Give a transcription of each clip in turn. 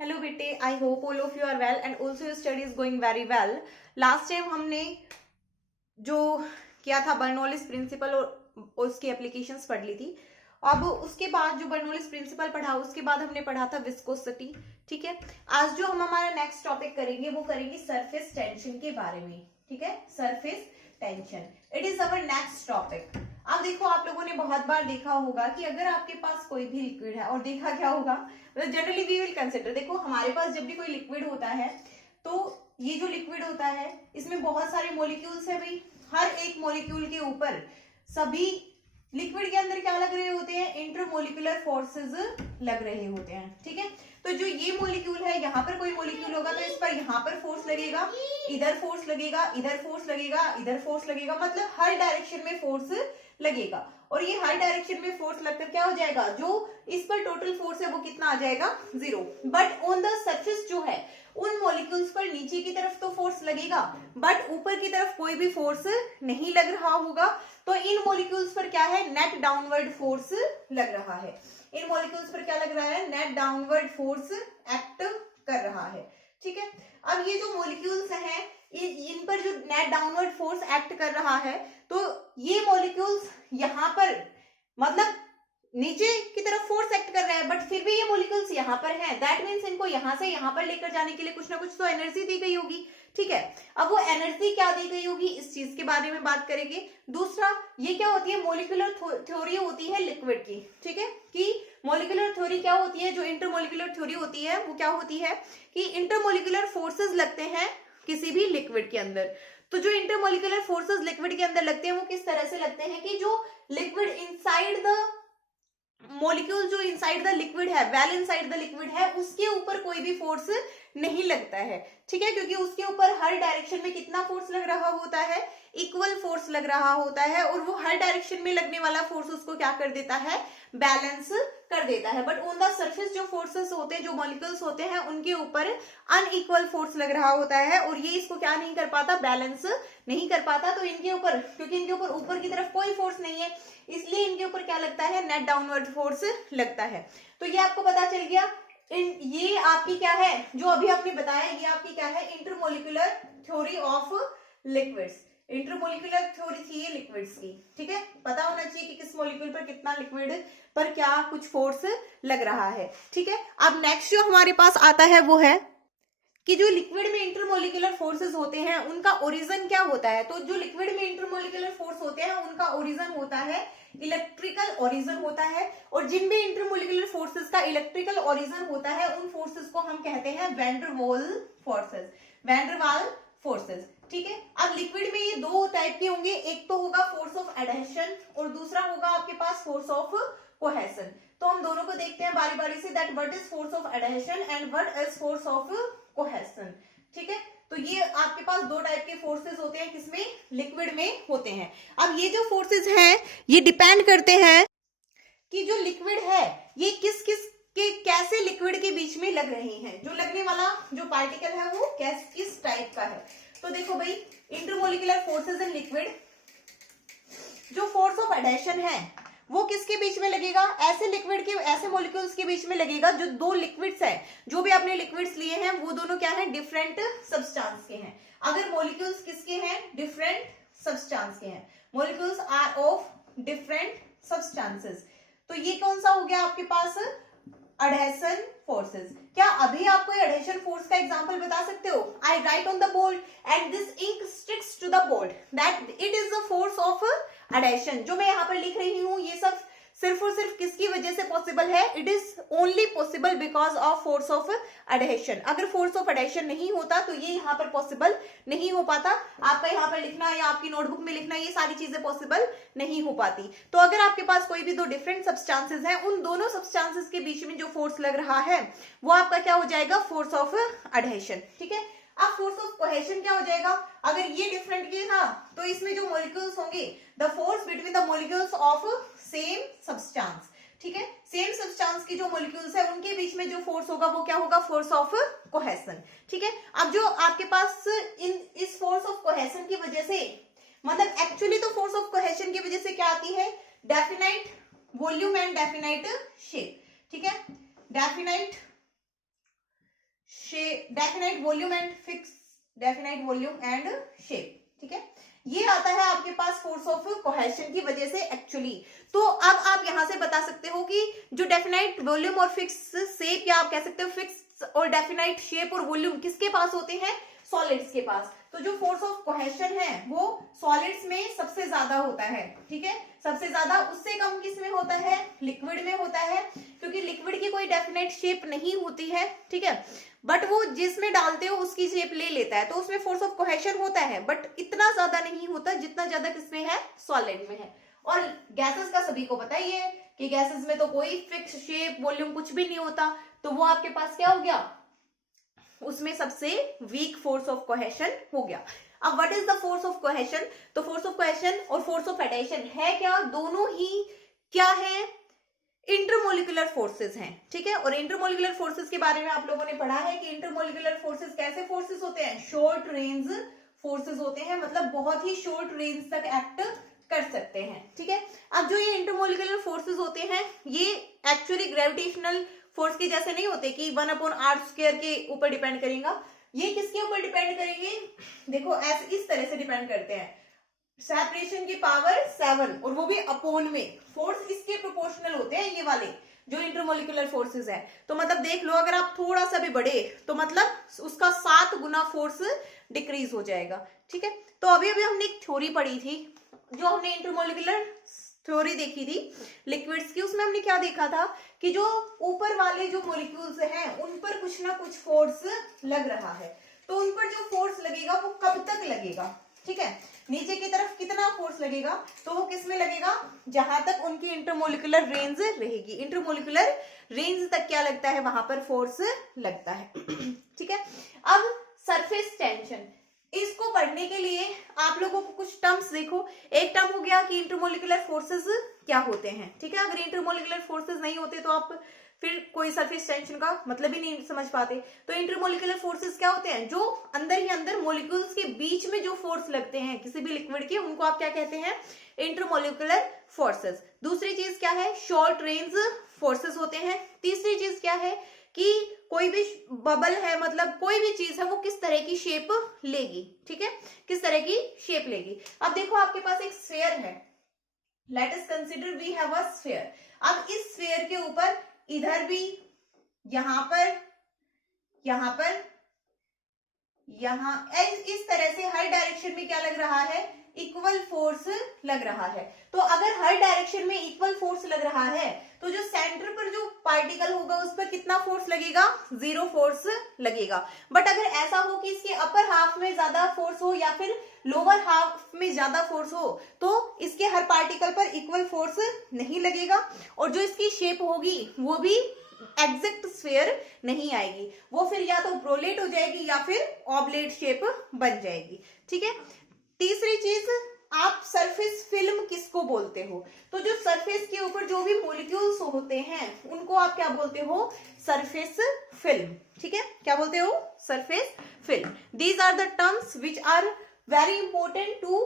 Hello बेटे, I hope all of you are well and also your study is going very well. Last time हमने जो किया था Bernoulli's principal और उसकी एप्लीकेशंस पढ़ ली थी। अब उसके बाद जो बर्नौलिस प्रिंसिपल पढ़ा उसके बाद हमने पढ़ा था विस्कोसिटी। ठीक है, आज जो हम हमारा नेक्स्ट टॉपिक करेंगे वो करेंगे सरफेस टेंशन के बारे में। ठीक है, surface tension it is our next topic. अब देखो, आप लोगों ने बहुत बार देखा होगा कि अगर आपके पास कोई भी लिक्विड है, और देखा क्या होगा, जनरली वी विल कंसिडर, देखो हमारे पास जब भी कोई लिक्विड होता है तो ये जो लिक्विड होता है इसमें बहुत सारे मॉलिक्यूल्स है भाई। हर एक मॉलिक्यूल के ऊपर सभी लिक्विड के अंदर क्या लग रहे होते हैं, इंटरमोलिकुलर फोर्सेस लग रहे होते हैं। ठीक है, तो जो ये मॉलिक्यूल है, यहाँ पर कोई मॉलिक्यूल होगा तो इस पर यहाँ पर फोर्स लगेगा, इधर फोर्स लगेगा, इधर फोर्स लगेगा, इधर फोर्स लगेगा, मतलब हर डायरेक्शन में फोर्स लगेगा। और ये हर डायरेक्शन में फोर्स लगकर क्या हो जाएगा, जो इस पर टोटल फोर्स है वो कितना आ जाएगा, 0। बट ऑन द सरफेस जो है उन मॉलिक्यूल्स पर नीचे की तरफ तो फोर्स लगेगा, बट ऊपर की तरफ कोई भी फोर्स नहीं लग रहा होगा। तो इन मॉलिक्यूल्स पर क्या है, नेट डाउनवर्ड फोर्स लग रहा है। इन मॉलिक्यूल्स पर क्या लग रहा है, नेट डाउनवर्ड फोर्स एक्ट कर रहा है। ठीक है, अब ये जो मॉलिक्यूल्स हैं इन पर जो नेट डाउनवर्ड फोर्स एक्ट कर रहा है, तो ये मॉलिक्यूल्स यहाँ पर मतलब नीचे की तरफ फोर्स एक्ट कर रहा है, बट फिर भी ये मॉलिक्यूल्स यहाँ पर हैं। दैट मीन्स इनको यहाँ से यहाँ पर लेकर जाने के लिए कुछ ना कुछ तो एनर्जी दी गई होगी। ठीक है, अब वो एनर्जी क्या दी गई होगी इस चीज के बारे में बात करेंगे। दूसरा, ये क्या होती है, मॉलिक्यूलर थ्योरी होती है लिक्विड की। ठीक है, कि मॉलिक्यूलर थ्योरी क्या होती है, जो इंटरमोलिकुलर थ्योरी होती है वो क्या होती है कि इंटरमोलिकुलर फोर्सेस लगते हैं किसी भी लिक्विड के अंदर। तो जो इंटरमोलिकुलर फोर्सेस लिक्विड के अंदर लगते हैं वो किस तरह से लगते हैं कि जो लिक्विड इनसाइड द मॉलिक्यूल, जो इनसाइड द लिक्विड है, वेल इनसाइड द लिक्विड है, उसके ऊपर कोई भी फोर्स नहीं लगता है। ठीक है, क्योंकि उसके ऊपर हर डायरेक्शन में कितना फोर्स लग रहा होता है, इक्वल फोर्स लग रहा होता है, और वो हर डायरेक्शन में लगने वाला फोर्स उसको क्या कर देता है, बैलेंस कर देता है। बट ऑन द सरफेस जो फोर्सेस होते हैं, जो मॉलिक्यूल्स होते हैं, उनके ऊपर अनइक्वल फोर्स लग रहा होता है और ये इसको क्या नहीं कर पाता, बैलेंस नहीं कर पाता। तो इनके ऊपर, क्योंकि इनके ऊपर की तरफ कोई फोर्स नहीं है, इसलिए इनके ऊपर क्या लगता है, नेट डाउनवर्ड फोर्स लगता है। तो ये आपको पता चल गया। ये आपकी क्या है, जो अभी हमने बताया, ये आपकी क्या है, intermolecular theory of liquids. Intermolecular theory थी ये लिक्विड्स की। ठीक है, पता होना चाहिए कि किस मॉलिक्यूल पर कितना लिक्विड पर क्या कुछ फोर्स लग रहा है। ठीक है, अब नेक्स्ट जो हमारे पास आता है वो है कि जो लिक्विड में इंटरमोलिकुलर फोर्सेस होते हैं उनका ओरिजिन क्या होता है। तो जो लिक्विड में इंटरमोलिकुलर फोर्स होते हैं उनका ओरिजिन होता है, इलेक्ट्रिकल ओरिजिन होता है। और जिन भी इंटरमोलिकुलर फोर्सेस का इलेक्ट्रिकल ओरिजिन होता है उन फोर्सेस को हम कहते हैं वैन डर वाल फोर्सेस। ठीक है, अब लिक्विड में ये दो टाइप के होंगे, एक तो होगा फोर्स ऑफ एडहेशन और दूसरा होगा आपके पास फोर्स ऑफ कोहेशन। तो हम दोनों को देखते हैं बारी बारी से, that what is force of adhesion and what is force of cohesion. ठीक है, तो ये आपके पास दो टाइप के फोर्सेस होते हैं, किसमें, लिक्विड में होते हैं। अब ये जो फोर्सेस हैं ये डिपेंड करते हैं कि जो लिक्विड है ये किस किस के कैसे लिक्विड के बीच में लग रहे हैं, जो लगने वाला जो पार्टिकल है वो किस टाइप का है। तो देखो भाई, इंटरमोलिकुलर फोर्सेस इन लिक्विड, जो फोर्स ऑफ एडहेशन है वो किसके बीच में लगेगा, ऐसे लिक्विड के, ऐसे मॉलिक्यूल्स के बीच में लगेगा जो दो लिक्विड्स है, जो भी आपने लिक्विड्स लिए हैं वो दोनों क्या है, डिफरेंट सब्सटेंस के हैं। अगर मॉलिक्यूल्स किसके हैं, डिफरेंट सब्सटेंस के हैं, molecules are of different substances. तो ये कौन सा हो गया आपके पास, एडहेशन फोर्सेस। क्या अभी आप कोई एडहेशन फोर्स का एग्जांपल बता सकते हो, I write on the board and this ink sticks to the board, that it is the force of adhesion. जो मैं यहाँ पर लिख रही हूँ ये सब सिर्फ और सिर्फ किसकी वजह से पॉसिबल है, it is only possible because of force of adhesion. अगर फोर्स ऑफ एडहेशन नहीं होता तो ये यहाँ पर पॉसिबल नहीं हो पाता। आपका यहाँ पर लिखना या आपकी नोटबुक में लिखना, ये सारी चीजें पॉसिबल नहीं हो पाती। तो अगर आपके पास कोई भी दो डिफरेंट सब्सटेंसेस हैं, उन दोनों सब्सटेंसेस के बीच में जो फोर्स लग रहा है वो आपका क्या हो जाएगा, फोर्स ऑफ एडहेशन। ठीक है, अब फोर्स ऑफ कोहेशन क्या हो जाएगा, अगर ये डिफरेंट के था तो इसमें जो मॉलिक्यूल्स होंगे, the force between the molecules of same substance. ठीक है, सेम सब्सटेंस की जो मॉलिक्यूल्स है उनके बीच में जो फोर्स होगा वो क्या होगा, फोर्स ऑफ कोहेशन। ठीक है, अब जो आपके पास इस फोर्स ऑफ कोहेशन की वजह से, मतलब एक्चुअली तो फोर्स ऑफ कोहेशन की वजह से क्या आती है, definite volume and definite shape. ठीक है, definite definite volume and fix definite volume and shape, ठीक है। ये आता है आपके पास फोर्स ऑफ कोहेशन की वजह से एक्चुअली। तो अब आप यहां से बता सकते हो कि जो डेफिनाइट वॉल्यूम और फिक्स शेप, या आप कह सकते हो फिक्स और डेफिनाइट शेप और वॉल्यूम किसके पास होते हैं? सॉलिड्स के पास। तो जो फोर्स ऑफ कोहेशन है वो सॉलिड्स में सबसे ज्यादा होता है, ठीक है, सबसे ज्यादा। उससे कम किस में होता है? लिक्विड में होता है, क्योंकि लिक्विड की कोई डेफिनेट शेप नहीं होती है, ठीक है, बट वो जिसमें डालते हो उसकी शेप ले लेता है, तो उसमें फोर्स ऑफ कोहेशन होता है, बट इतना ज्यादा नहीं होता जितना ज्यादा किसमें है? सॉलिड में है। और गैसेस का सभी को पता ही है कि गैसेस में तो कोई फिक्स शेप वॉल्यूम कुछ भी नहीं होता, तो वो आपके पास क्या हो गया? उसमें सबसे वीक फोर्स ऑफ कोहेशन हो गया। अब what is the force of cohesion? तो फोर्स ऑफ कोहेशन और फोर्स ऑफ एडेशन है क्या? दोनों ही क्या है? इंटरमोलिकुलर फोर्सेस हैं, ठीक है। और इंटरमोलिकुलर फोर्सेस के बारे में आप लोगों ने पढ़ा है कि इंटरमोलिकुलर फोर्सेस कैसे फोर्सेस होते हैं? शॉर्ट रेंज फोर्सेस होते हैं, मतलब बहुत ही शॉर्ट रेंज तक एक्ट कर सकते हैं, ठीक है। अब जो ये इंटरमोलिकुलर फोर्सेस होते हैं ये एक्चुअली ग्रेविटेशनल फोर्स के जैसे नहीं होते कि 1/r² के ऊपर डिपेंड करेगा। ये किसके ऊपर डिपेंड करेंगे? देखो ऐसे इस तरह से डिपेंड करते हैं, सेपरेशन की पावर 7, और वो भी अपोन में। फोर्स इसके प्रोपोर्शनल होते हैं ये वाले जो इंटरमोलिकुलर फोर्सेस है। तो मतलब देख लो, अगर आप थोड़ा सा भी बढ़े तो मतलब उसका 7 गुना फोर्स डिक्रीज हो जाएगा, ठीक है। तो अभी अभी हमने एक थ्योरी पढ़ी थी, जो हमने इंटरमोलिकुलर थ्योरी देखी थी लिक्विड्स की। उसमें हमने क्या देखा था कि जो ऊपर वाले जो मॉलिक्यूल्स हैं उन पर कुछ ना कुछ फोर्स लग रहा है। तो उन पर जो फोर्स लगेगा वो कब तक लगेगा, ठीक है। नीचे की तरफ कितना फोर्स लगेगा? तो वो किस में लगेगा? जहां तक उनकी इंटरमोलिकुलर रेंज रहेगी। इंटरमोलिकुलर रेंज तक क्या लगता है? वहां पर फोर्स लगता है, ठीक है। अब सरफेस टेंशन, इसको पढ़ने के लिए आप लोगों को कुछ टर्म्स देखो। एक टर्म हो गया कि इंटरमोलिकुलर फोर्सेस क्या होते हैं, ठीक है। अगर इंटरमोलिकुलर फोर्सेस नहीं होते तो आप फिर कोई सरफेस टेंशन का मतलब ही नहीं समझ पाते। तो इंटरमोलिकुलर फोर्सेस क्या होते हैं? जो अंदर ही अंदर मॉलिक्यूल्स के बीच में जो फोर्स लगते हैं किसी भी लिक्विड के, उनको आप क्या कहते हैं? Intermolecular forces. दूसरी चीज क्या है? शॉर्ट रेंज फोर्सेस होते हैं। तीसरी चीज क्या है कि कोई भी बबल है, मतलब कोई भी चीज है, वो किस तरह की शेप लेगी, ठीक है, किस तरह की शेप लेगी। अब देखो आपके पास एक स्फीयर है, let us consider we have a sphere. अब इस स्फीयर के ऊपर इधर भी, यहां पर, यहां पर, यहां, इस तरह से हर डायरेक्शन में क्या लग रहा है? इक्वल फोर्स लग रहा है। तो अगर हर डायरेक्शन में इक्वल फोर्स लग रहा है तो जो सेंटर पर जो पार्टिकल होगा उस पर कितना फोर्स लगेगा? 0 फोर्स लगेगा। बट अगर ऐसा हो कि इसके अपर हाफ में ज्यादा फोर्स हो या फिर लोअर हाफ में ज्यादा फोर्स हो, तो इसके हर पार्टिकल पर इक्वल फोर्स नहीं लगेगा, और जो इसकी शेप होगी वो भी एग्जैक्ट स्फीयर नहीं आएगी, वो फिर या तो ब्रोलेट हो जाएगी या फिर ऑबलेट शेप बन जाएगी, ठीक है। तीसरी चीज, आप सरफेस फिल्म किसको बोलते हो? तो जो सरफेस के ऊपर जो भी मॉलिक्यूल्स होते हैं उनको आप क्या बोलते हो? सरफेस फिल्म, ठीक है। क्या बोलते हो? Surface film. These are the terms which are very important to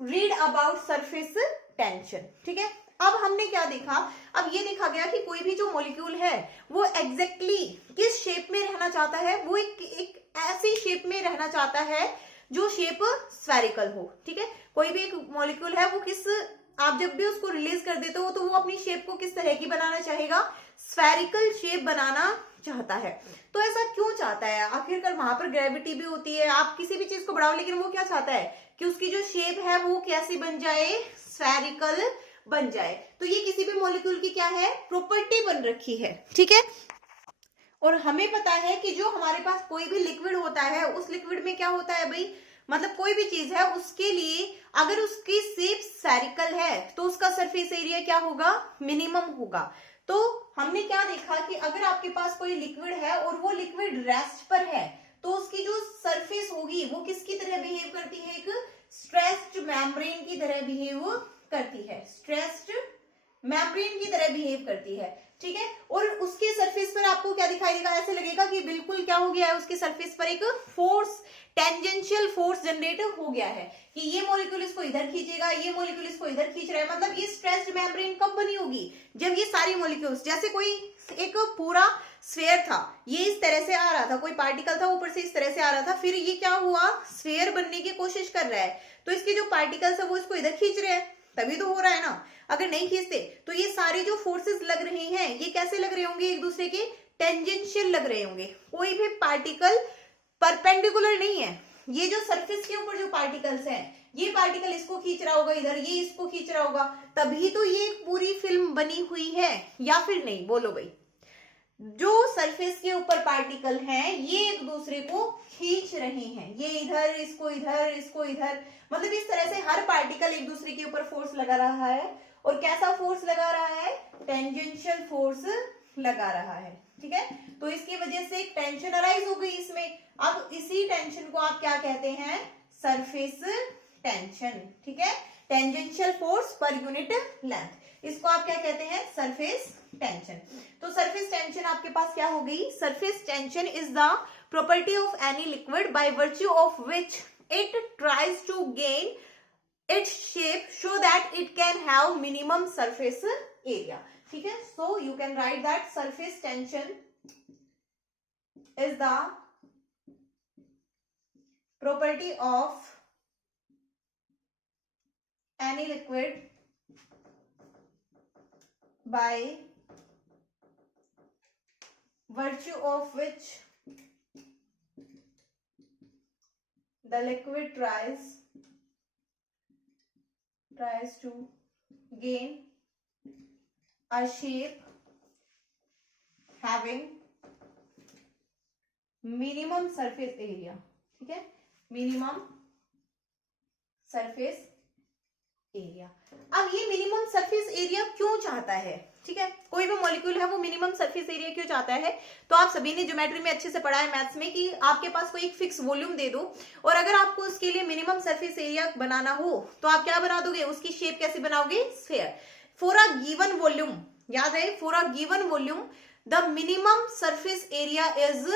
read about surface tension, ठीक है। अब हमने क्या देखा? अब ये देखा गया कि कोई भी जो मॉलिक्यूल है वो एग्जैक्टली किस शेप में रहना चाहता है? वो एक ऐसी शेप में रहना चाहता है जो शेप स्फेरिकल हो, ठीक है। कोई भी एक मॉलिक्यूल है वो किस, आप जब भी उसको रिलीज कर देते हो तो वो अपनी शेप को किस तरह की बनाना चाहेगा? स्फेरिकल शेप बनाना चाहता है। तो ऐसा क्यों चाहता है? आखिरकार वहां पर ग्रेविटी भी होती है, आप किसी भी चीज को बढ़ाओ, लेकिन वो क्या चाहता है कि उसकी जो शेप है वो कैसी बन जाए? स्फेरिकल बन जाए। तो ये किसी भी मॉलिक्यूल की क्या है? प्रॉपर्टी बन रखी है, ठीक है। और हमें पता है कि जो हमारे पास कोई भी लिक्विड होता है उस लिक्विड में क्या होता है भाई, मतलब कोई भी चीज है उसके लिए अगर उसकी शेप स्फेरिकल है तो उसका सरफेस एरिया क्या होगा? मिनिमम होगा। तो हमने क्या देखा कि अगर आपके पास कोई लिक्विड है और वो लिक्विड रेस्ट पर है तो उसकी जो सरफेस होगी वो किसकी तरह बिहेव करती है? एक स्ट्रेस्ड मेम्ब्रेन की तरह बिहेव करती है, स्ट्रेस्ड मेम्ब्रेन की तरह बिहेव करती है, ठीक है। और उसके सरफेस पर आपको क्या दिखाई देगा? ऐसे लगेगा कि बिल्कुल क्या हो गया है, उसके सरफेस पर एक फोर्स, टेंजेंशियल फोर्स जनरेट हो गया है कि ये मॉलिक्यूल इसको इधर खींचेगा, ये मॉलिक्यूल इसको इधर खींच रहा है। मतलब ये स्ट्रेस्ड मेम्ब्रेन कब बनी होगी? जब ये सारी मॉलिक्यूल्स, जैसे कोई एक पूरा स्फेयर था, ये इस तरह से आ रहा था, कोई पार्टिकल था ऊपर से इस तरह से आ रहा था, फिर ये क्या हुआ, स्फेयर बनने की कोशिश कर रहा है, तो इसके जो पार्टिकल्स है वो इसको इधर खींच रहे हैं, तभी तो हो रहा है ना। अगर नहीं खींचते तो ये सारे जो फोर्सेस लग रहे हैं ये कैसे लग रहे होंगे, एक दूसरे के टेंजेंशियल लग रहे होंगे। कोई भी पार्टिकल परपेंडिकुलर नहीं है। ये जो सरफेस के ऊपर जो पार्टिकल्स हैं, ये पार्टिकल इसको खींच रहा होगा इधर, ये इसको खींच रहा होगा, तभी तो ये एक पूरी फिल्म बनी हुई है, या फिर नहीं, बोलो भाई। जो सरफेस के ऊपर पार्टिकल हैं ये एक दूसरे को खींच रहे हैं, ये इधर, इसको इधर, इसको इधर, मतलब इस तरह से हर पार्टिकल एक दूसरे के ऊपर फोर्स लगा रहा है। और कैसा फोर्स लगा रहा है, टेंजेंशियल फोर्स लगा रहा है, ठीक है। तो इसकी वजह से एक टेंशन अराइज हो गई इसमें। अब इसी टेंशन को आप क्या कहते हैं, सरफेस टेंशन, ठीक है। Tangential force per unit length, इसको आप क्या कहते हैं, सरफेस टेंशन। तो सरफेस टेंशन आपके पास क्या हो गई, surface tension is the property of any liquid by virtue of which it tries to gain its shape so that it can have minimum surface area, ठीक है। So you can write that surface tension is the property of any liquid by virtue of which the liquid tries to gain a shape having minimum surface area, ठीक है, minimum surface area. अब ये minimum surface area क्यों चाहता है, ठीक है, कोई भी मॉलिक्यूल है वो मिनिमम सरफेस एरिया क्यों चाहता है। तो आप सभी ने ज्योमेट्री में अच्छे से पढ़ा है, मैथ्स में, कि आपके पास कोई एक फिक्स वॉल्यूम दे दो और अगर आपको उसके लिए मिनिमम सरफेस एरिया बनाना हो तो आप क्या बना दोगे, उसकी शेप कैसे बनाओगे, sphere. For a given volume, याद है, for a given volume the minimum surface area is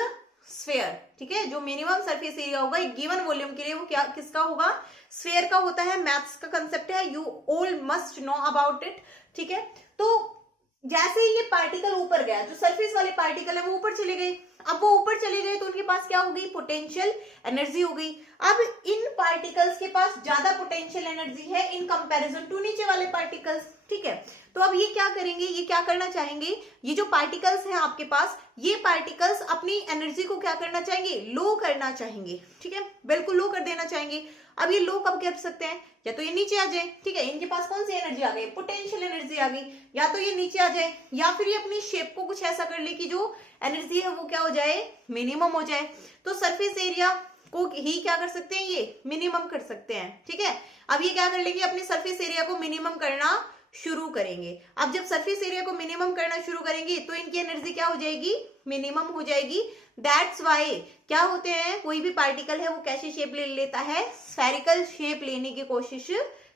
sphere, ठीक है। जो मिनिमम सरफेस एरिया होगा एक गिवन वॉल्यूम के लिए वो क्या, किसका होगा, स्फीयर का होता है। मैथ्स का कंसेप्ट है, you all must know about it, ठीक है। तो जैसे ही ये पार्टिकल ऊपर गया, जो सरफेस वाले पार्टिकल है वो ऊपर चले गए, अब वो ऊपर चले गए तो उनके पास क्या हो गई, पोटेंशियल एनर्जी हो गई। अब इन पार्टिकल्स के पास ज्यादा पोटेंशियल एनर्जी है इन कंपैरिजन टू नीचे वाले पार्टिकल्स, ठीक है। तो अब ये क्या करेंगे, ये क्या करना चाहेंगे, ये जो पार्टिकल्स हैं आपके पास, ये पार्टिकल्स अपनी एनर्जी को क्या करना चाहेंगे, लो करना चाहेंगे, ठीक है, बिल्कुल लो कर देना चाहेंगे। अब ये लो कब कर सकते हैं, या तो ये नीचे आ जाए, ठीक है, इनके पास कौन सी एनर्जी आ गई, पोटेंशियल एनर्जी आ गई, या तो ये नीचे आ जाए या फिर ये अपनी शेप को कुछ ऐसा कर ले कि जो एनर्जी है वो क्या हो जाए, मिनिमम हो जाए। तो सरफेस एरिया को ही क्या कर सकते हैं, ये मिनिमम कर सकते हैं, ठीक है। अब ये क्या कर लेंगे, अपने सरफेस एरिया को मिनिमम करना शुरू करेंगे। अब जब सरफेस एरिया को मिनिमम करना शुरू करेंगे तो इनकी एनर्जी क्या हो जाएगी, मिनिमम हो जाएगी। दैट्स वाई क्या होते हैं, कोई भी पार्टिकल है वो कैसी शेप ले लेता है, स्फेरिकल शेप लेने की कोशिश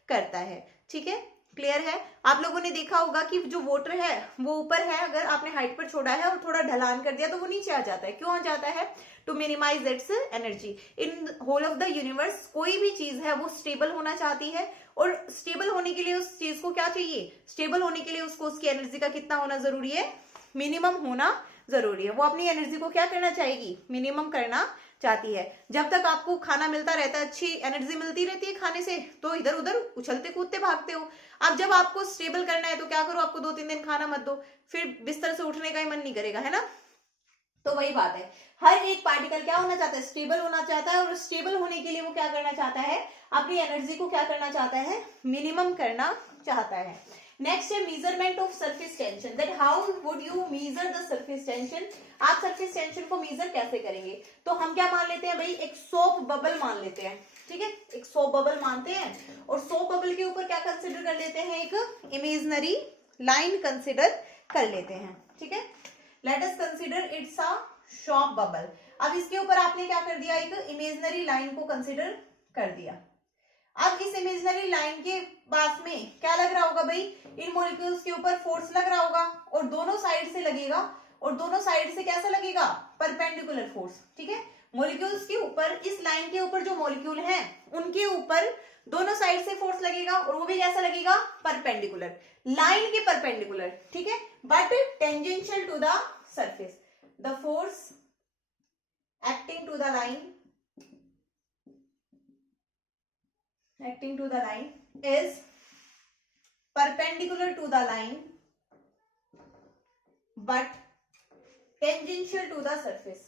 करता है, ठीक है, क्लियर है। आप लोगों ने देखा होगा कि जो वाटर है वो ऊपर है, अगर आपने हाइट पर छोड़ा है और थोड़ा ढलान कर दिया तो वो नीचे आ जाता है, क्यों आ जाता है, to minimise its energy. In whole of the universe कोई भी चीज है वो स्टेबल होना चाहती है, और स्टेबल होने के लिए उस चीज को क्या चाहिए, स्टेबल होने के लिए उसको उसकी एनर्जी का कितना होना जरूरी है, मिनिमम होना जरूरी है। वो अपनी एनर्जी को क्या करना चाहेगी, मिनिमम करना चाहती है। जब तक आपको खाना मिलता रहता है, अच्छी एनर्जी मिलती रहती है खाने से, तो इधर उधर उछलते कूदते भागते हो। अब जब आपको स्टेबल करना है तो क्या करो, आपको 2-3 दिन खाना मत दो, फिर बिस्तर से उठने का ही मन नहीं करेगा, है ना। तो वही बात है, हर एक पार्टिकल क्या होना चाहता है, स्टेबल होना चाहता है, और स्टेबल होने के लिए वो क्या करना चाहता है, अपनी एनर्जी को क्या करना चाहता है, मिनिमम करना चाहता है। नेक्स्ट है measurement of surface tension, that how would you measure the surface tension. आप सरफेस टेंशन को मेजर कैसे करेंगे, तो हम क्या मान लेते हैं भाई, एक सोप बबल मान लेते हैं, ठीक है, एक सोप बबल मानते हैं, और सोप बबल के ऊपर क्या कंसिडर कर लेते हैं, एक इमेजिनरी लाइन कंसिडर कर लेते हैं, ठीक है। Let us consider it's a soap bubble. अब इसके ऊपर आपने क्या कर दिया, एक इमेजिनरी लाइन को कंसिडर कर दिया। अब इस इमेजिनरी लाइन के पास में क्या लग रहा होगा भाई, इन मॉलिक्यूल्स के ऊपर फोर्स लग रहा होगा, और दोनों साइड से लगेगा, और दोनों साइड से कैसा लगेगा, परपेंडिकुलर फोर्स, ठीक है। मॉलिक्यूल्स के ऊपर, इस लाइन के ऊपर जो मॉलिक्यूल हैं उनके ऊपर दोनों साइड से फोर्स लगेगा, और वो भी कैसा लगेगा, परपेंडिकुलर, लाइन के परपेंडिकुलर, ठीक है, but tangential to the surface. the force acting to the line is perpendicular to the line but tangential to the surface.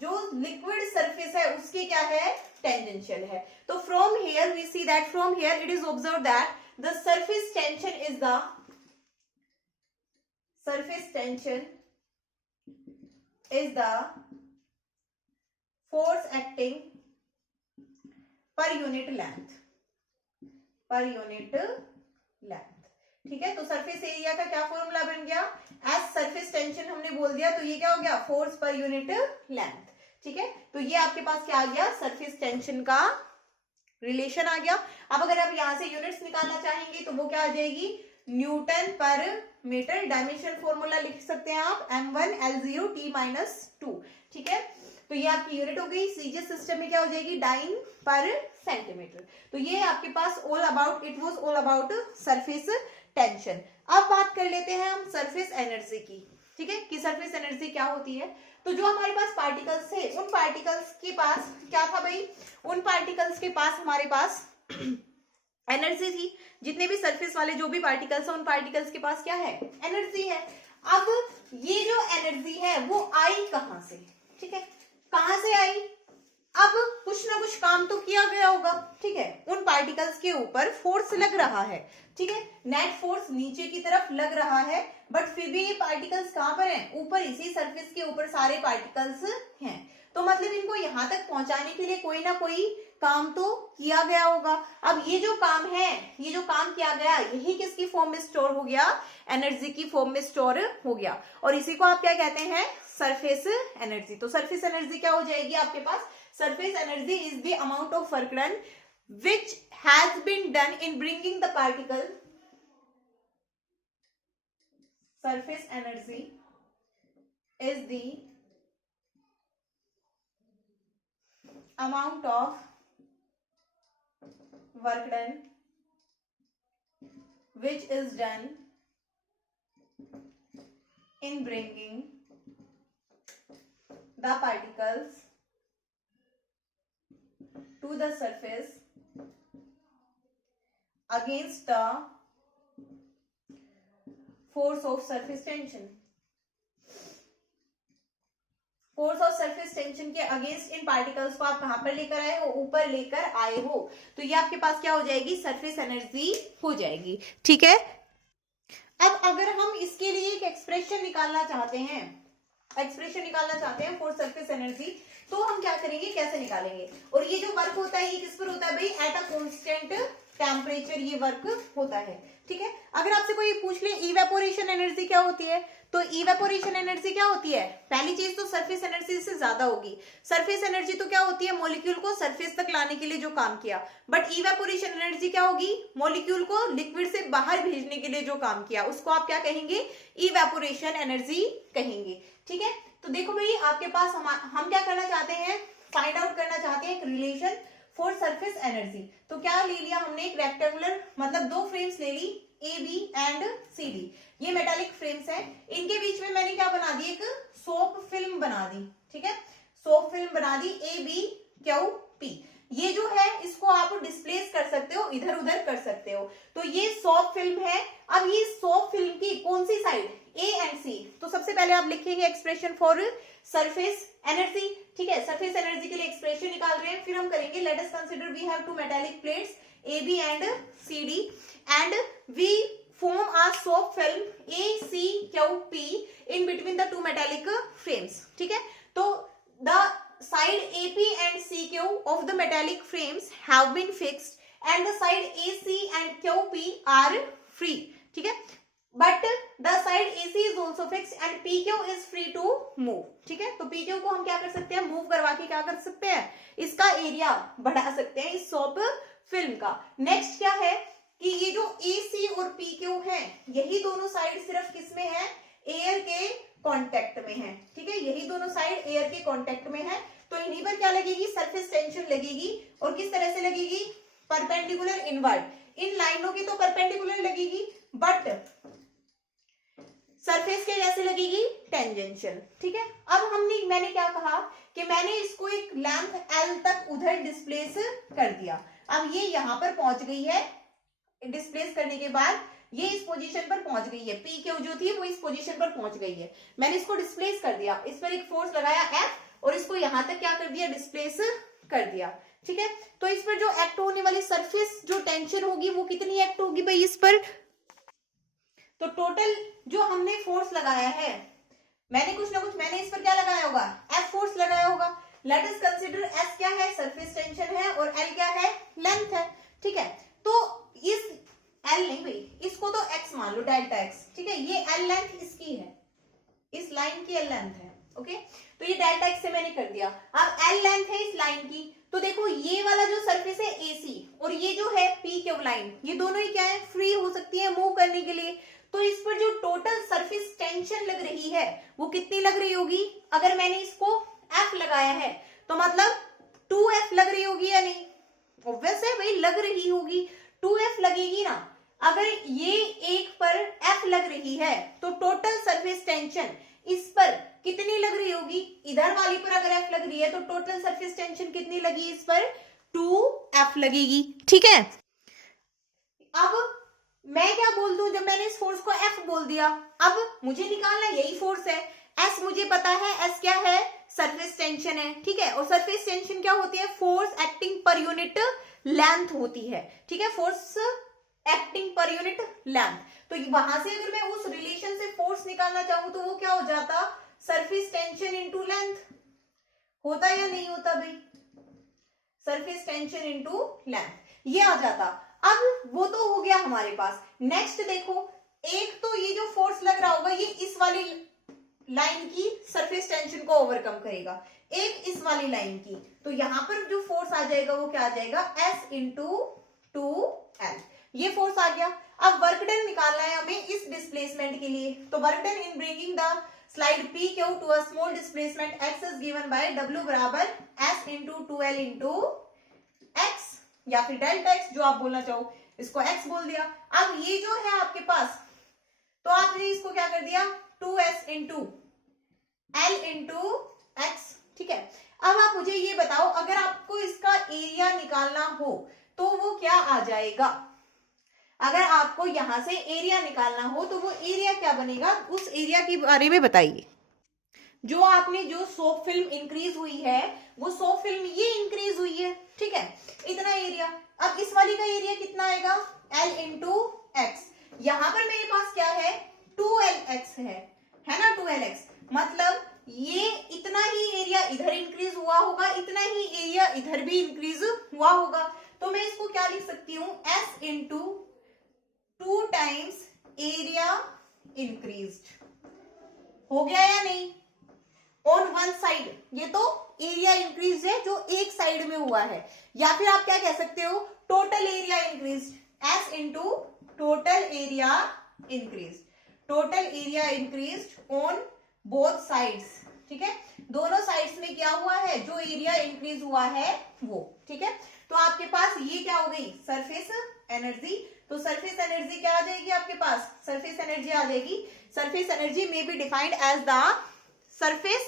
जो लिक्विड सरफेस है उसके क्या है, टेंजेंशियल है. तो from here we see that, from here it is observe that the surface tension is the force acting per unit length. ठीक है. तो सरफेस एरिया का क्या फॉर्मूला बन गया, एज सरफेस टेंशन हमने बोल दिया, तो ये क्या हो गया, फोर्स पर यूनिट लेंथ. ठीक है. तो ये आपके पास क्या आ गया, सरफेस टेंशन का रिलेशन आ गया. अब अगर आप यहां से यूनिट्स निकालना चाहेंगे तो वो क्या आ जाएगी, न्यूटन पर मीटर. डायमेंशन फॉर्मूला लिख सकते हैं आप, m1 L0 T-2. ठीक है. तो ये आपकी यूनिट हो गई. सीजीएस सिस्टम में क्या हो जाएगी, डाइन पर सेंटीमीटर. तो ये आपके पास it was all about surface tension. अब बात कर लेते हैं हम सरफेस एनर्जी की. ठीक है, कि सरफेस एनर्जी क्या होती है. तो जो हमारे पास पार्टिकल्स थे, उन पार्टिकल्स के पास क्या था भाई, उन पार्टिकल्स के पास हमारे पास एनर्जी थी. जितने भी सरफेस वाले जो भी पार्टिकल्स हैं, उन पार्टिकल्स के पास क्या है, एनर्जी है. अब ये जो एनर्जी है वो आई कहां से, ठीक है, कहां से आई. अब कुछ ना कुछ काम तो किया गया होगा. ठीक है, उन पार्टिकल्स के ऊपर फोर्स लग रहा है. ठीक है, नेट फोर्स नीचे की तरफ लग रहा है, बट फिर भी ये पार्टिकल्स कहां पर हैं, ऊपर, इसी सरफेस के ऊपर सारे पार्टिकल्स हैं. तो मतलब इनको यहां तक पहुंचाने के लिए कोई ना कोई काम तो किया गया होगा. अब ये जो काम है, ये जो काम किया गया, यही किसकी फॉर्म में स्टोर हो गया, एनर्जी की फॉर्म में स्टोर हो गया. और इसी को आप क्या कहते हैं, सरफेस एनर्जी. तो सरफेस एनर्जी क्या हो जाएगी आपके पास, surface energy is the amount of work done which has been done in bringing the particle. Surface energy is the amount of work done which is done in bringing the particles to the surface against the force of surface tension. Force of surface tension के against इन particles को आप कहां पर लेकर आए हो, ऊपर लेकर आए हो. तो ये आपके पास क्या हो जाएगी, सरफेस एनर्जी हो जाएगी. ठीक है. अब अगर हम इसके लिए एक एक्सप्रेशन निकालना चाहते हैं फॉर सरफेस एनर्जी, तो हम क्या करेंगे, कैसे निकालेंगे. और ये जो वर्क होता है ये किस पर होता है भाई, एट अ कांस्टेंट टेम्परेचर ये वर्क होता है. ठीक है. अगर आपसे कोई पूछ ले इवेपोरेशन एनर्जी क्या होती है, तो इवेपोरेशन एनर्जी क्या होती है, पहली चीज तो सरफेस एनर्जी से ज्यादा होगी. सरफेस एनर्जी तो क्या होती है, मॉलिक्यूल को सरफेस तक लाने के लिए जो काम किया. बट इवेपोरेशन एनर्जी क्या होगी, मॉलिक्यूल को लिक्विड से बाहर भेजने के लिए जो काम किया, उसको आप क्या कहेंगे, इवेपोरेशन एनर्जी कहेंगे. ठीक है. तो देखो भाई, आपके पास हम क्या करना चाहते हैं, फाइंड आउट करना चाहते हैं एक रिलेशन फॉर सरफेस एनर्जी. तो क्या ले लिया हमने, एक रेक्टेंगुलर, मतलब दो फ्रेम्स ले ली, A B and C D. ये मेटालिक फ्रेम्स हैं. इनके बीच में मैंने क्या बना दी, एक सोप फिल्म बना दी. ठीक है, सोप फिल्म बना दी, ए बी क्यू पी. ये जो है इसको आप डिस्प्लेस कर सकते हो, इधर उधर कर सकते हो. तो ये सोप फिल्म है. अब ये सोप फिल्म की कौन सी साइड, ए एंड सी. तो सबसे पहले आप लिखेंगे एक्सप्रेशन फॉर सरफेस एनर्जी. ठीक है, सरफेस एनर्जी के लिए एक्सप्रेशन निकाल रहे हैं. फिर हम करेंगे, let us consider we have two metallic plates A B and C D and we form a soap film ACQP in between the two metallic frames. ठीक है. तो the side AP and CQ of the metallic frames have been fixed and the side AC and QP are free. ठीक है. But the side AC is also fixed and PQ is free to move. ठीक है. तो PQ को हम क्या कर सकते हैं, मूव करवा के क्या कर सकते हैं, इसका एरिया बढ़ा सकते हैं इस सोप फिल्म का. नेक्स्ट क्या है कि ये जो AC और PQ है, यही दोनों साइड सिर्फ किस में है, एयर के कांटेक्ट में है. ठीक है, यही दोनों साइड एयर के कांटेक्ट में है. तो इन्हीं पर क्या लगेगी, सरफेस टेंशन लगेगी. और किस तरह से लगेगी, परपेंडिकुलर इनवर्ड. इन लाइनों की तो परपेंडिकुलर लगेगी, बट सरफेस के कैसे लगेगी, टेंजेंशियल। ठीक है, अब मैंने क्या कहा कि मैंने इसको एक लेंथ L तक उधर डिस्प्लेस कर दिया। अब ये यहां पर पहुंच गई है, डिस्प्लेस करने के बाद ये इस पोजीशन पर पहुंच गई है, पी क्यू जो थी वो इस पोजीशन पर पहुंच गई है। मैंने इसको डिस्प्लेस कर दिया, इस पर एक फोर्स लगाया F और इसको यहां तक क्या कर दिया, डिस्प्लेस कर दिया। ठीक है, तो इस पर जो एक्ट होने वाली सरफेस जो टेंशन होगी वो कितनी एक्ट होगी भाई इस पर, तो टोटल जो हमने फोर्स लगाया है, मैंने कुछ ना कुछ मैंने इस पर क्या लगाया होगा, F फोर्स लगाया होगा। लेट अस कंसीडर S क्या है, सरफेस टेंशन है, और L क्या है, लेंथ है। ठीक है, तो इस L नहीं भाई, इसको तो X मान लो, डेल्टा X। ठीक है, ये L लेंथ इसकी है, इस लाइन की L लेंथ है। ओके, तो ये डेल्टा X से मैंने कर दिया। अब L लेंथ है इस लाइन की, तो देखो ये वाला जो सरफेस है AC और ये जो है P क्यू लाइन, ये दोनों ही क्या है, फ्री हो सकती है मूव करने के लिए। तो इस पर जो टोटल सरफेस टेंशन लग रही है वो कितनी लग रही होगी, अगर मैंने इसको F लगाया है तो मतलब 2F लग रही होगी या नहीं, ऑब्वियस है भाई लग रही होगी, 2F लगेगी ना। अगर ये एक पर F लग रही है तो टोटल सरफेस टेंशन इस पर कितनी लग रही होगी, इधर वाली पर अगर F लग रही है तो टोटल सरफेस टेंशन कितनी लगी इस पर, 2F लगेगी। ठीक है, अब मैं क्या बोल दूं, जब मैंने इस फोर्स को F बोल दिया, अब मुझे निकालना यही फोर्स है। S मुझे पता है, S क्या है, सरफेस टेंशन है। ठीक है, और सरफेस टेंशन क्या होती है, force acting per unit length होती है। ठीक है, force acting per unit length. तो वहां से अगर मैं उस रिलेशन से फोर्स निकालना चाहूं तो वो क्या हो जाता, सरफेस टेंशन इंटू लेंथ होता या नहीं होता भाई, सरफेस टेंशन इंटू लेंथ, ये आ जाता। अब वो तो हो गया हमारे पास। नेक्स्ट देखो, एक तो ये जो फोर्स लग रहा होगा ये इस वाली लाइन की सरफेस टेंशन को ओवरकम करेगा, एक इस वाली लाइन की, तो यहां पर जो फोर्स आ जाएगा वो क्या आ जाएगा, S इंटू 2L, ये फोर्स आ गया। अब वर्क डन निकालना है हमें इस डिस्प्लेसमेंट के लिए, तो work done in bringing the slide P Q to a small displacement X is given by W बराबर S into 2L into X, या फिर डेल्टा X जो आप बोलना चाहो, इसको X बोल दिया। अब ये जो है आपके पास, तो आपने इसको क्या कर दिया, 2S into L into X। ठीक है, अब आप मुझे ये बताओ, अगर आपको इसका एरिया निकालना हो तो वो क्या आ जाएगा, अगर आपको यहां से एरिया निकालना हो तो वो एरिया क्या बनेगा, उस एरिया के बारे में बताइए। जो आपने जो सोप फिल्म इंक्रीज हुई है, वो सोप फिल्म ये इंक्रीज हुई है। ठीक है, इतना एरिया। अब इस वाली का एरिया कितना आएगा, L इंटू एक्स, यहां पर मेरे पास क्या है, 2LX है ना, 2LX, मतलब ये इतना ही एरिया इधर इंक्रीज हुआ होगा, इतना ही एरिया इधर भी इंक्रीज हुआ होगा। तो मैं इसको क्या लिख सकती हूँ, S into 2 times area increased, हो गया या नहीं, ऑन वन साइड, ये तो एरिया इंक्रीज है जो एक साइड में हुआ है, या फिर आप क्या कह सकते हो, total area increase, S into total area increase, total area increase on both sides. ठीक है, दोनों साइड्स में क्या हुआ है, जो एरिया इंक्रीज हुआ है वो। ठीक है, तो आपके पास ये क्या हो गई, सरफेस एनर्जी। तो सरफेस एनर्जी क्या आ जाएगी आपके पास, सरफेस एनर्जी आ जाएगी, सरफेस एनर्जी में be defined as the surface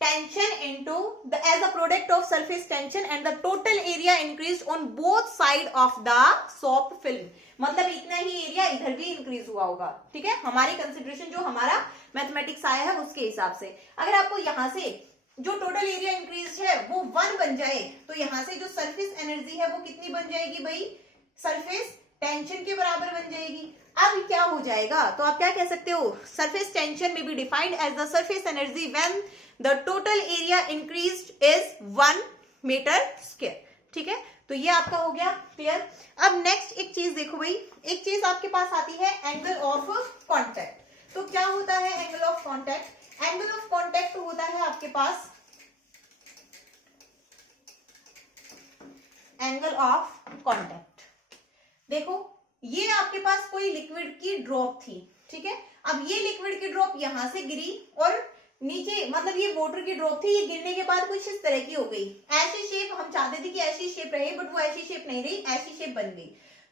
tension into the as a product of surface tension and the total area increased on both side of the soap film, मतलब इतना ही एरिया इधर भी increase हुआ होगा। ठीक है, हमारी कंसिडरेशन जो हमारा मैथमेटिक्स आया है उसके हिसाब से, अगर आपको यहां से जो टोटल एरिया इंक्रीज है वो 1 बन जाए तो यहां से जो सरफेस एनर्जी है वो कितनी बन जाएगी भाई, सरफेस टेंशन के बराबर बन जाएगी। अब क्या हो जाएगा, तो आप क्या कह सकते हो, सरफेस टेंशन में be defined as the surface energy when the total area increased is 1 metre square. ठीक है, तो ये आपका हो गया क्लियर। अब नेक्स्ट एक चीज देखो भाई, एक चीज आपके पास आती है एंगल ऑफ कॉन्टैक्ट। तो क्या होता है angle of contact, angle of contact होता है आपके पास एंगल ऑफ कॉन्टैक्ट। देखो ये आपके पास कोई लिक्विड की ड्रॉप थी, ठीक है, अब ये लिक्विड की ड्रॉप यहां से गिरी और नीचे, मतलब ये वाटर की ड्रॉप थी, ये गिरने के बाद कुछ इस तरह की हो गई, ऐसी शेप हम चाहते थे कि ऐसी शेप रहे, बट वो ऐसी शेप नहीं रही, ऐसी शेप बन गई।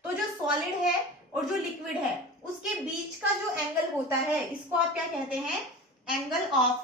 तो जो सॉलिड है और जो लिक्विड है उसके बीच का जो एंगल होता है इसको आप क्या कहते हैं, एंगल ऑफ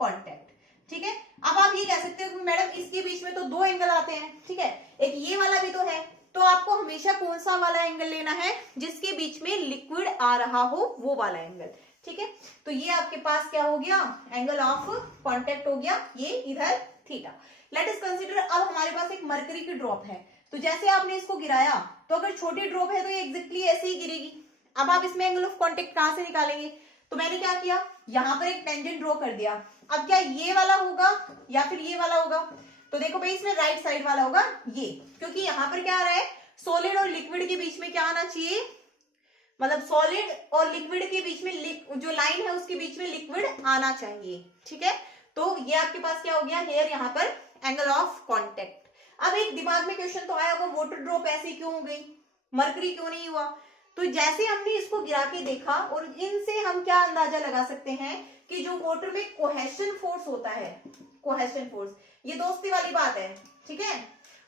कांटेक्ट। ठीक है, अब आप ये कह सकते हो कि मैडम इसके बीच में तो दो एंगल आते हैं, ठीक है, एक ये वाला भी तो है, तो आपको हमेशा कौन सा वाला एंगल लेना है, जिसके बीच में लिक्विड आ रहा हो वो वाला एंगल। ठीक है, तो ये आपके पास क्या हो गया, एंगल ऑफ कांटेक्ट हो गया, ये इधर थीटा। लेट अस कंसीडर, अब हमारे पास एक मरकरी की ड्रॉप है, तो जैसे आपने इसको गिराया तो अगर छोटी ड्रॉप है तो ये एग्जैक्टली ऐसे ही गिरेगी। अब आप इसमें एंगल ऑफ कांटेक्ट कहां से निकालेंगे, तो मैंने क्या किया, यहां पर एक टेंजेंट ड्रॉ कर दिया। अब क्या ये वाला होगा या फिर ये वाला होगा, तो देखो भाई इसमें राइट साइड वाला होगा ये, क्योंकि यहां पर क्या आ रहा है, सॉलिड और लिक्विड के बीच में क्या आना चाहिए, मतलब सॉलिड और लिक्विड के बीच में जो लाइन है उसके बीच में लिक्विड आना चाहिए। ठीक है, तो ये आपके पास क्या हो गया, हेयर यहाँ पर एंगल ऑफ कांटेक्ट। अब एक दिमाग में क्वेश्चन तो आया होगा, वाटर ड्रॉप ऐसे क्यों हो गई, मरकरी क्यों नहीं हुआ, तो जैसे हमने इसको गिरा के देखा और इनसे हम क्या अंदाजा लगा सकते हैं कि जो वाटर में कोहेशन फोर्स होता है, कोहेशन फोर्स, ये दोस्ती वाली बात है, ठीक है,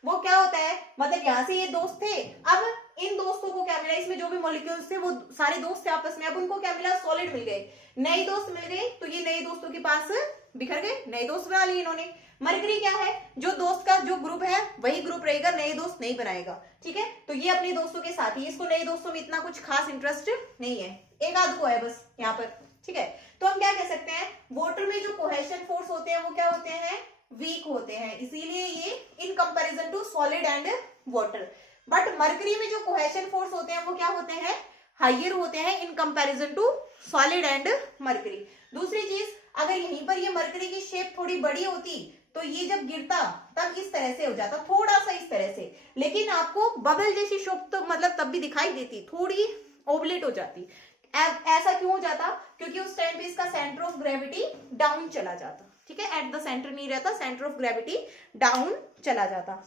वो क्या होता है, मतलब यहां से ये दोस्त थे, अब इन दोस्तों को क्या मिला, इसमें जो भी मॉलिक्यूल्स थे वो सारे दोस्त थे आपस में, अब उनको क्या मिला, सॉलिड मिल गए, नए दोस्त मिल गए, तो ये नए दोस्तों के पास बिखर गए, नए दोस्त बना लिए इन्होंने। मरकरी क्या है, जो दोस्त का जो ग्रुप है वही ग्रुप रहेगा, नए दोस्त नहीं बनाएगा। ठीक है, तो ये अपने दोस्तों के साथ ही, इसको नए दोस्तों में इतना कुछ खास इंटरेस्ट नहीं है, एक आध को है बस यहाँ पर। ठीक है, तो हम क्या कह सकते हैं, वाटर में जो कोहेशन फोर्स होते हैं वो क्या होते हैं, वीक होते हैं, इसीलिए ये in comparison to solid and water. But mercury में जो कोहेशन फोर्स होते हैं वो क्या होते हैं, हाइयर होते हैं in comparison to solid and mercury. दूसरी चीज, अगर यहीं पर ये मरकरी की शेप थोड़ी बड़ी होती तो ये जब गिरता तब इस तरह से हो जाता, थोड़ा सा इस तरह से, लेकिन आपको बबल जैसी शेप तो मतलब तब भी दिखाई देती, थोड़ी ओवलेट हो जाती। ऐसा क्यों हो जाता, क्योंकि उस टाइम पे इसका सेंटर ऑफ ग्रेविटी डाउन चला जाता। ठीक है, एट द सेंटर नहीं रहता, सेंटर ऑफ ग्रेविटी डाउन चला जाता।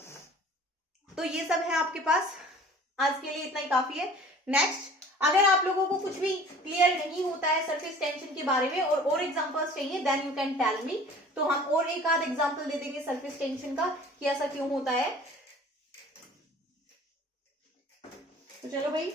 तो ये सब है आपके पास, आज के लिए इतना ही काफी है। नेक्स्ट, अगर आप लोगों को कुछ भी क्लियर नहीं होता है सरफेस टेंशन के बारे में और एग्जांपल्स चाहिए, then you can tell me, तो हम और एक आध एग्जांपल दे देंगे सरफेस टेंशन का कि ऐसा क्यों होता है। तो चलो भाई,